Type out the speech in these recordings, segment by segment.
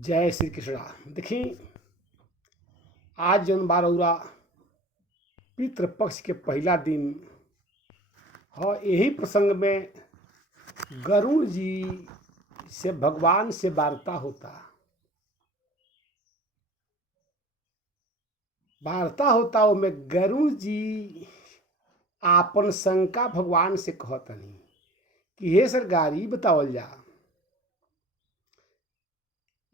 जय श्री कृष्णा। देखी आज जौन बारौरा पितृपक्ष के पहला दिन ह। यही प्रसंग में गरुड़ जी से भगवान से वार्ता होता ओमे गरुड़ जी आपन शंका भगवान से कहतनी कि हे सरकार ई बतावल जा,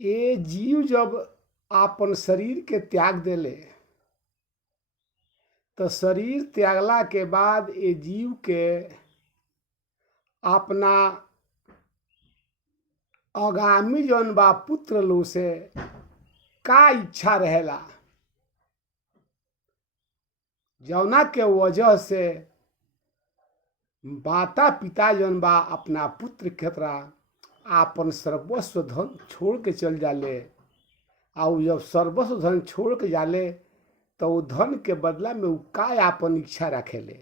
ये जीव जब आपन शरीर के त्याग देले तो शरीर त्यागला के बाद ये जीव के अपना आगामी जौन बा पुत्र लो से का इच्छा रहेला, जौना के वजह से माता पिता जौन बा अपना पुत्र के खतरा आपन सर्वस्व धन छोड़ के चल जाले। और जब सर्वस्व धन छोड़ के जाले तो वो धन के बदला में उ का आपन इच्छा रखेले।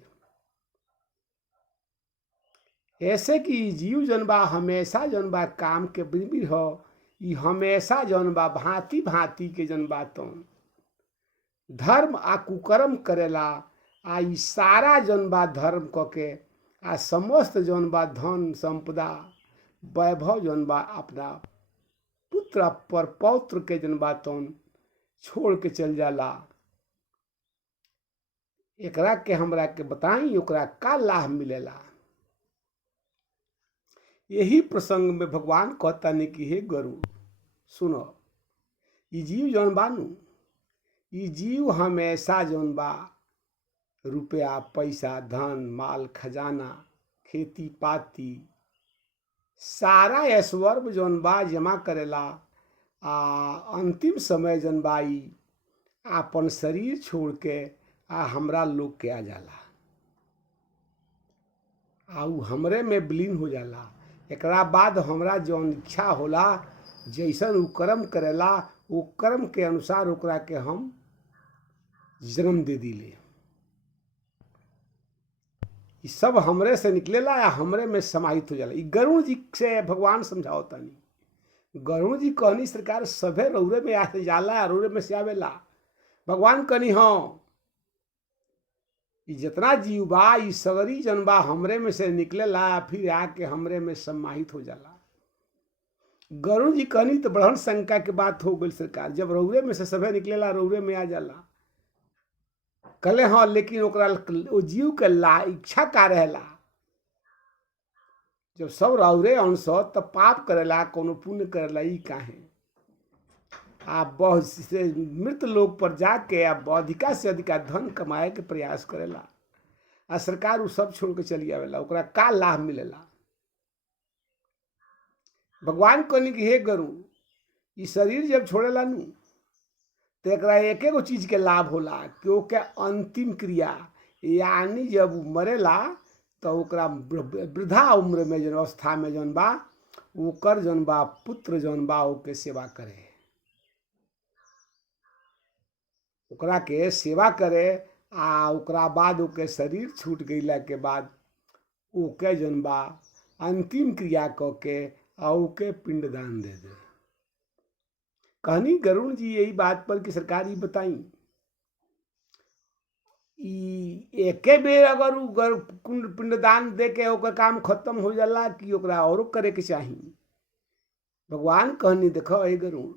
ऐसे कि जीव जौन बा हमेशा जौन बा काम के बिरबिर हो, ई हमेशा जौन बा भांति भांति के जौन बा तो धर्म आ कुकर्म करेला। आ ई सारा जौन बा धर्म क के आ समस्त जौन बा धन संपदा वैभव जौन बा अपना पुत्र पर पौत्र के जौन बा तौन छोड़ के चल जाला। एकरा के हमरा के बताई ओकरा का लाभ मिलेला। यही प्रसंग में भगवान कहता नहीं कि हे गरुड़ सुनो, ई जीव जौन बानू, ई जीव हमेशा जौन बा रुपया पैसा धन माल खजाना खेती पाती सारा ऐश्वर्य जौन बा जमा करेला। आ अंतिम समय जौन बा ई आपन शरीर छोड़ के आ हमरा लोग के आ जाला आ उ हमरे में विलीन हो जाला। एकरा बाद हमरा जौन इच्छा होला जैसन उ कर्म करेला वो कर्म के अनुसार ओकरा के हम जन्म दे दिले। ई सब हमरे से निकलेला या हमरे में समाहित हो जाला। ई गरुड़ जी से भगवान समझावतनी। गरुड़ जी कहनी सरकार सभे रौरे में आ जाला रौरे में से आवेला। भगवान कहनी हाँ, ई जितना जीव बा ई सगरी जन बा हमरे में से निकलेला फिर आके हमरे में समाहित हो जाला। गरुड़ जी कहनी तो बड़हन शंका के बात हो गई सरकार, जब रौरे में से सभे निकलेला रौरे में आ जाला। कहले हाँ, लेकिन ओकरा ओ जीव के ला इच्छा का रहेला। जब सब रौरे अंश तब पाप करेला कोनो पुण्य करेला, ई काहे आप बहुत से मृत लोग पर जाके आप अधिका से अधिका धन कमाए के प्रयास करेला आ सरकार उ सब छोड़ के चली आवेला। ओकरा का लाभ मिलेला। भगवान कहनी कि हे गरुड़, ई शरीर जब छोड़ेला नु तो एकरा एके गो चीज के लाभ होला कि ओके अंतिम क्रिया यानी जब मरेला तो ओकरा वृद्धा उम्र में जौन अवस्था में जौन बा ओकर जौन बा पुत्र जौन बा ओके सेवा करे, ओकरा के सेवा करे। आ ओकरा बाद ओके शरीर छूट गईला के बाद ओके जौन बा अंतिम क्रिया क के आ ओके पिंडदान दे दे। कहनी गरुड़ जी यही बात पर कि सरकार ई बताई, ई एके बेर अगर उ पिंडदान दे के ओकर काम खत्म हो जाला कि ओकरा औरो करे के चाही। भगवान कहनी देखो ए गरुड़,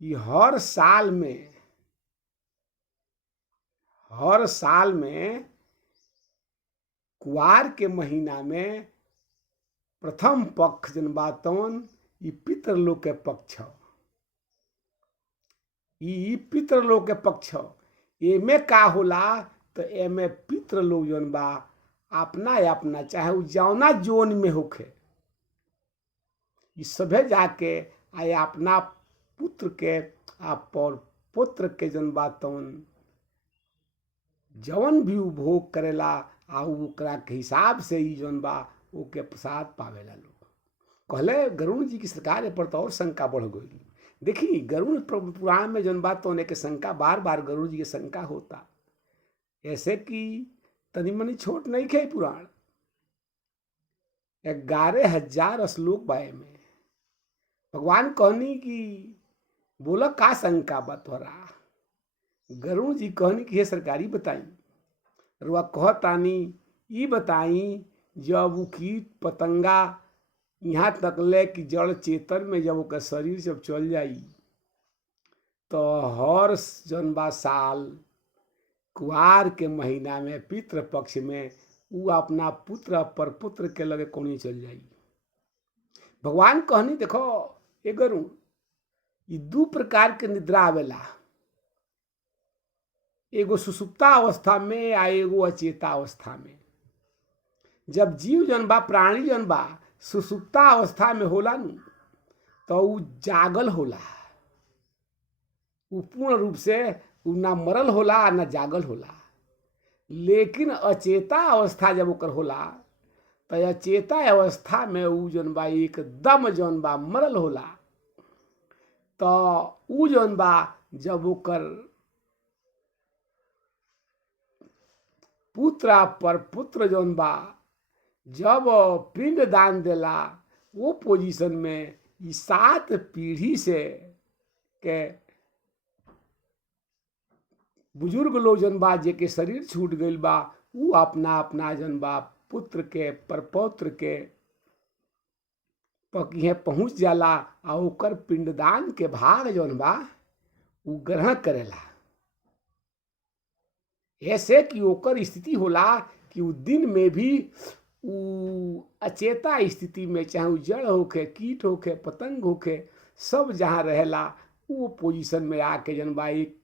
ई हर साल में कुआर के महीना में प्रथम पक्ष जन बातन ई पितरलोक के पक्ष, ई पितरलोक के पक्ष। एमे का होला तो एमे पितरलोक जन बा अपना चाहे उ जौना जोन में होखे ई सभे जाके आए अपना पुत्र के आ पुत्र के जन बातन जवन भी उपभोग करेला आ ओकरा के हिसाब से ई जौन बा ओके प्रसाद पावेला लोग। कहले गरुड़ जी की सरकार पर तो और शंका बढ़ गई। देखी गरुड़ पुराण में जौन बात तो के शंका बार बार गरुड़ जी के शंका होता, ऐसे कि तनी मनी छोट नहीं खे पुराण 11,000 श्लोक बाए में। भगवान कहनी कि बोला का शंका बा तोहरा। गरुड़ जी कहनी कि हे सरकारी बताई, रुआ कहतानी ई बताई, जब उ कीट पतंगा यहाँ तक ले कि जड़ चेतन में जब ओकर शरीर जब चल जाई तो हर जौन बा साल कुआर के महीना में पितृ पक्ष में उ अपना पुत्र पर पुत्र के लगे कोनी चल जाई। भगवान कहनी देखो ए गरुड़, ई दू प्रकार के निद्रा आवेला, एगो सुसुप्ता अवस्था में आ एगो अचेता अवस्था में। जब जीव जन बा, प्राणी जन बा सुसुप्ता अवस्था में होला नु तो उ जागल होला, उ पूर्ण रूप से उ ना मरल होला ना जागल होला। लेकिन अचेता अवस्था जब ओकर होला तो अचेता अवस्था में उ जन बा एकदम जन बा मरल होला। तो उ जन बा जब ओकर पुत्र पर पुत्र जौन बा जब पिंड दान देला, वो पोजीशन में ई 7 पीढ़ी से के बुजुर्ग लोग जन बा जेके शरीर छूट गईल बा, उ अपना अपना जन बा पुत्र के परपौत्र के पकिहे पहुंच जाला आ ओकर पिंडदान के भाग जौन बा उ ग्रहण करेला। ऐसे कि ओकर स्थिति होला कि उ दिन में भी उ अचेता स्थिति में, चाहे उ जड़ होखे, कीट होखे, पतंग होखे, सब जहाँ रहेला वो पोजीशन में आके जन बा एक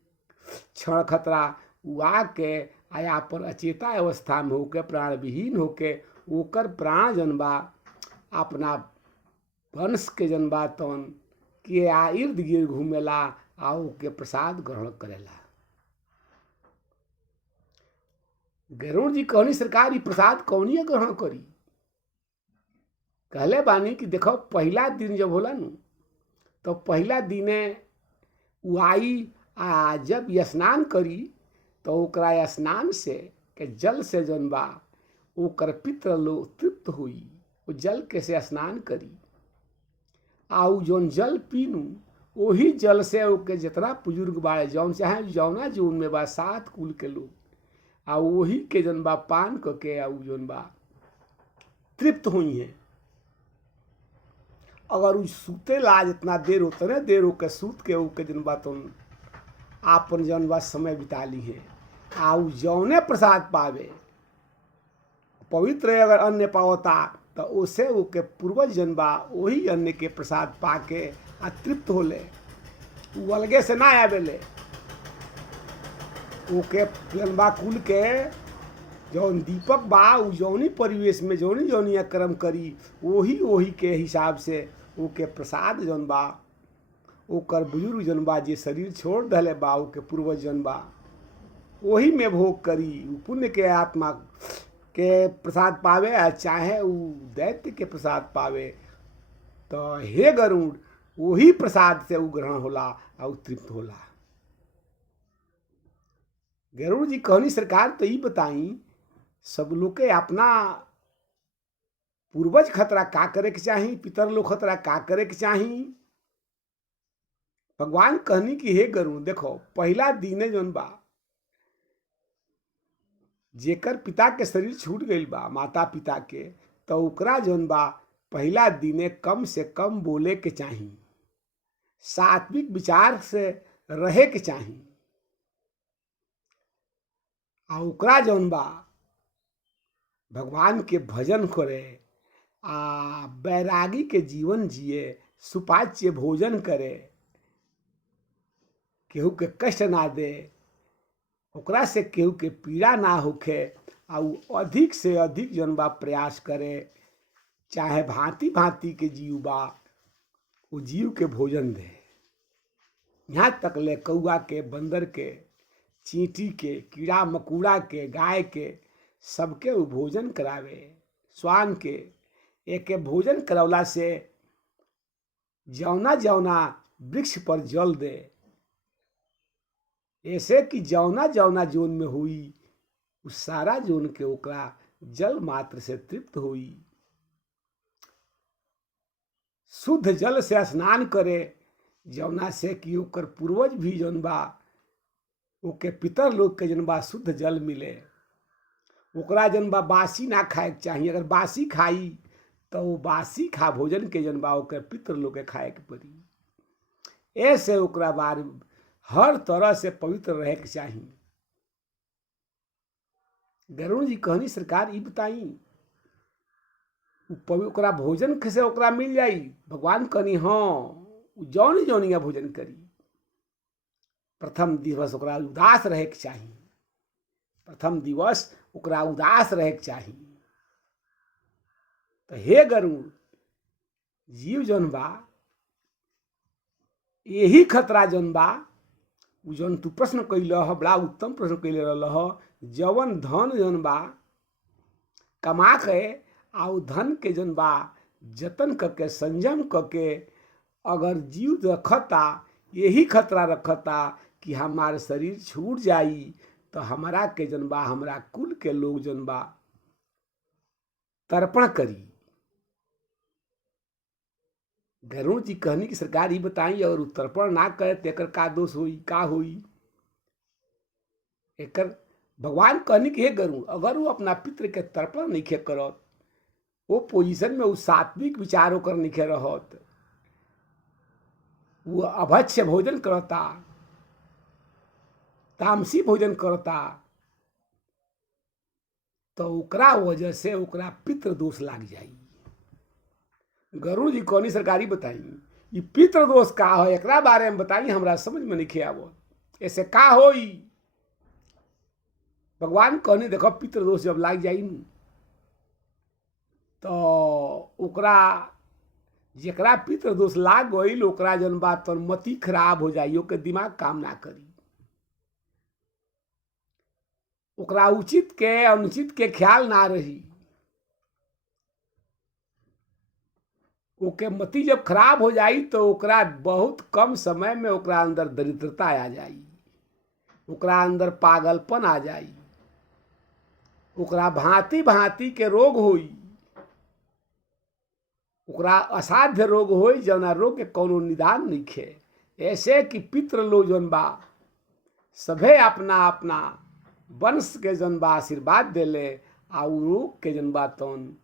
क्षण खतरा उ आके आया पर अचेता अवस्था में होके प्राण विहीन होके ओकर प्राण जन बा अपना वंश के जन बा तन के आ इर्द गिर्द घूमेला आ ओके प्रसाद ग्रहण करेला। गरुड़ जी कहनी सरकार ई प्रसाद कौनिया ग्रहण करी। कहले बानी कि देखो पहला दिन जब होला नु तो पहला दिने उ आई आ जब स्नान करी तो ओकरा स्नान से के जल से जौन बा ओकर पितर लोग तृप्त हुई, वो जल के से स्नान करी आ उ जौन जल पीनू वही जल से ओके जितना बुजुर्ग बाड़े जौन चाहे जौना जून में बा 7 कुल के लोग आ वही के जन बा पान करके आ जौन बा तृप्त हुई है। अगर उ सूते ला जितना देर उतने देर ओके सूत के ओके जन बा तुम आपन जन बा समय बिता ली है आ उ जौने प्रसाद पावे पवित्र अगर अन्न पावता तो उसे ओके पूर्वज जन बा वही अन्न के प्रसाद पाके आ तृप्त होले, उ अलगे से ना आवेले। ओके जन बा कुल के जौन दीपक बा उ जौनी परिवेश में जौनी जौनी कर्म करी वही के हिसाब से ओके प्रसाद जौन बा ओकर बुजुर्ग जन बा जे शरीर छोड़ दले बा ओके पूर्वज जन बा वही में भोग करी। उ पुण्य के आत्मा के प्रसाद पावे चाहे उ दैत्य के प्रसाद पावे। तो हे गरुड़ वही प्रसाद से उ ग्रहण होला और तृप्त होला। गरुड़ जी कहनी सरकार तो ई बताई सब लोग के अपना पूर्वज खतरा का करे के चाही, पितर लोग खतरा का करे के चाही। भगवान कहनी कि हे गरुड़ देखो पहला दिने जौन बा जेकर पिता के शरीर छूट गईल बा माता पिता के, तो ओकरा जौन बा पहला दिने कम से कम बोले के चाही, सात्विक विचार से रहे के चाही आ ओकरा जौन बा भगवान के भजन करे आ बैरागी के जीवन जिए, सुपाच्य भोजन करे, केहू के कष्ट ना दे, ओकरा से केहू के पीड़ा ना होखे आ उ अधिक से अधिक जौन बा प्रयास करे, चाहे भांति भांति के जीव बा वो जीव के भोजन दे। यहाँ तक ले कौआ के, बंदर के, चींटी के, कीड़ा मकोड़ा के, गाय के सबके उ भोजन करावे। स्वान के एक भोजन करवला से जौना जौना वृक्ष पर जल दे, ऐसे कि जौना जौना जोन में हुई उस सारा जोन के ओकरा जल मात्र से तृप्त हुई। शुद्ध जल से स्नान करे, जौना से कि ओकर पूर्वज भी जौन बा ओके पितर लोग के जौन बा शुद्ध जल मिले। ओकरा जौन बा बासी ना खाए के चाहिए। अगर बासी खाई तो वो बासी खा भोजन के जौन बा ओकर पितर लोग के खाए के पड़ी। ऐसे ओकरा बार हर तरह से पवित्र रहे के चाहिए। गरुड़ जी कहनी सरकार ई बताई ओकरा भोजन से ओकरा मिल जाई। भगवान कहनी हाँ जौनी जौनी भोजन करी। प्रथम दिवस ओकरा उदास रहे के चाहिए। प्रथम दिवस ओकरा उदास रहे के चाहिए। तो हे गरुड़, जीव जौन बा यही खतरा जौन बा जौन तू प्रश्न कैल ह, बड़ा उत्तम प्रश्न कैले रहल ह। जवन धन जौन बा कमा के आ उ धन के जौन बा जतन करके संयम करके अगर जीव रखता, यही खतरा रखता कि हमार शरीर छूट जाई तो हमारा के जौन बा हमरा कुल के लोग जौन बा तर्पण करी। गरुड़ जी कहनी कि सरकार ही बताई अगर तर्पण ना करे तो एकर का दोष होई, का होई। एकर भगवान कहनी कि हे गरुड़, अगर वो अपना पितृ के तर्पण नहीं करत, वो पोजीशन में वो सात्विक विचार होकर नहीं रहत, वो अभक्ष्य भोजन करता, तामसी भोजन करता, तो ओकरा वजह से ओकरा पितृ दोष लाग जाई। गरुड़ जी कहनी सरकारी बताई ये पितृ दोष का हो, एकरा बारे में बताई, हमरा समझ में नहीं आवत ऐसे का होई। भगवान कहनी देखो पितृ दोष जब लाग जाई तो ओकरा जेकरा पितृ दोष लाग गईल ओकरा जन बा तो मति खराब हो जाई, ओके दिमाग काम ना करी। ओकरा उचित के अनुचित के ख्याल ना रही। ओके मति जब खराब हो जाई तो ओकरा बहुत कम समय में ओकरा अंदर दरिद्रता आ जाई, ओकरा अंदर पागलपन आ जाई, ओकरा भांति भांति के रोग होई, ओकरा असाध्य रोग होई जौना रोग के कोनो निदान नइखे। ऐसे कि पितृ लोग जौन बा सभे अपना अपना वंश के जौन बा आशीर्वाद देले आ उ रोग के जौन बा तौन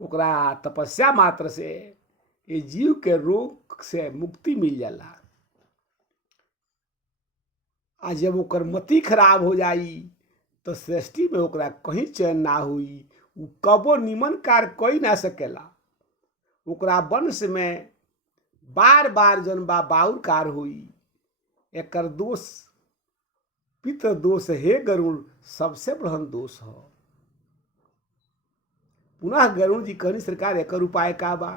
ओकरा तपस्या मात्र से ये जीव के रोग से मुक्ति मिल जाला। आ जब ओकर मति खराब हो जाई तो सृष्टि में ओकरा कहीं चैन ना हुई, उ कबो निमन कार्य कोई ना सकेला। ओकरा वंश में बार बार जौन बा बाउर कार हुई। एकर दोष पितृ दोष हे गरुड़ सबसे बड़हन दोष हो। पुनः गरुड़ जी कहनी सरकार एकर उपाय का बा।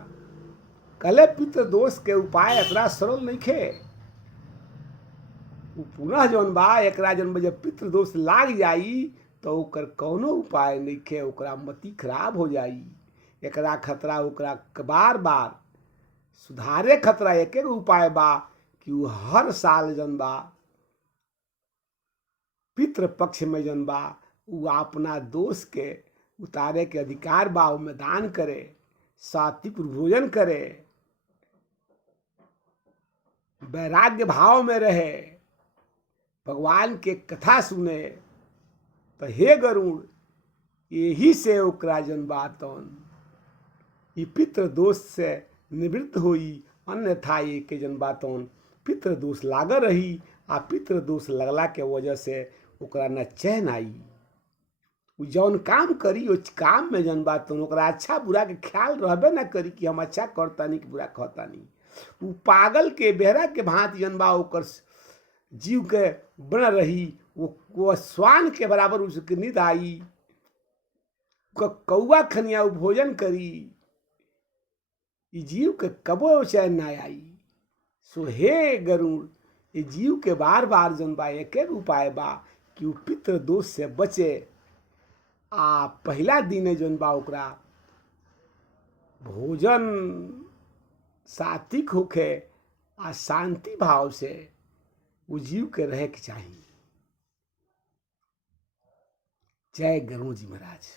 कहले पितृ दोष के उपाय इतना सरल नहीं खे। पुनः जौन बा एकरा जौन बा जब पितृ दोष लाग जाई तो ओकर कौनो उपाय नहीं खे, ओकरा मति खराब हो जाई। एकरा खतरा ओकरा बार बार सुधारे खतरा एक उपाय बा कि वो हर साल जौन बा पितृ पक्ष में जौन बा वो अपना दोष के उतारे के अधिकार बा में दान करे, सात्विक भोजन करे, वैराग्य भाव में रहे, भगवान के कथा सुने। तो हे गरुड़ यही से ओकरा जौन बा तौन ई पितृ दोष से निवृत्त हुई, अन्यथा ये के जौन बा तौन पितृ दोष लाग रही। आ पितृ दोष लगला के वजह से ओकरा न चैन आई। उ जौन काम करी उस काम में जौन बा तौन ओकरा अच्छा बुरा के ख्याल रहबे ना करी कि हम अच्छा करतानी कि बुरा कहतानी। उ पागल के बेहरा के भांति जौन बा ओकर जीव के बन रही। वो स्वान के बराबर उसके नींद आई, कौआ खनिया भोजन करी, ई जीव के कबो चैन ना आई। सो हे गरुड़ ये जीव के बार बार जौन बा एक उपाय बा कि वो पितृ दोष से बचे। आ पहला दिन जौन बा ओकरा भोजन सात्विक होखे आ शांति भाव से वो जीव के रहे के चाहिए। जय गरुड़ जी महाराज।